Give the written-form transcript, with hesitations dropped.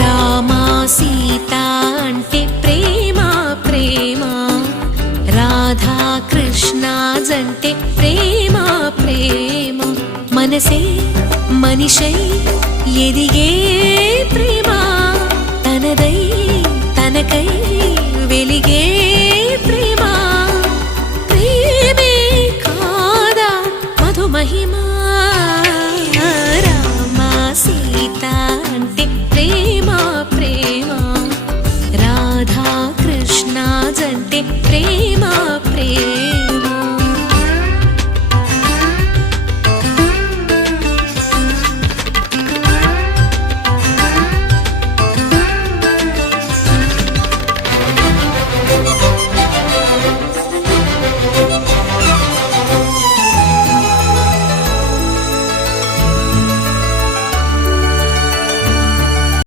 రామా సీత అంటే ప్రేమ ప్రేమ, రాధా కృష్ణ జంటే ప్రేమ ప్రేమ. మనసే మనిషై ఎదిగే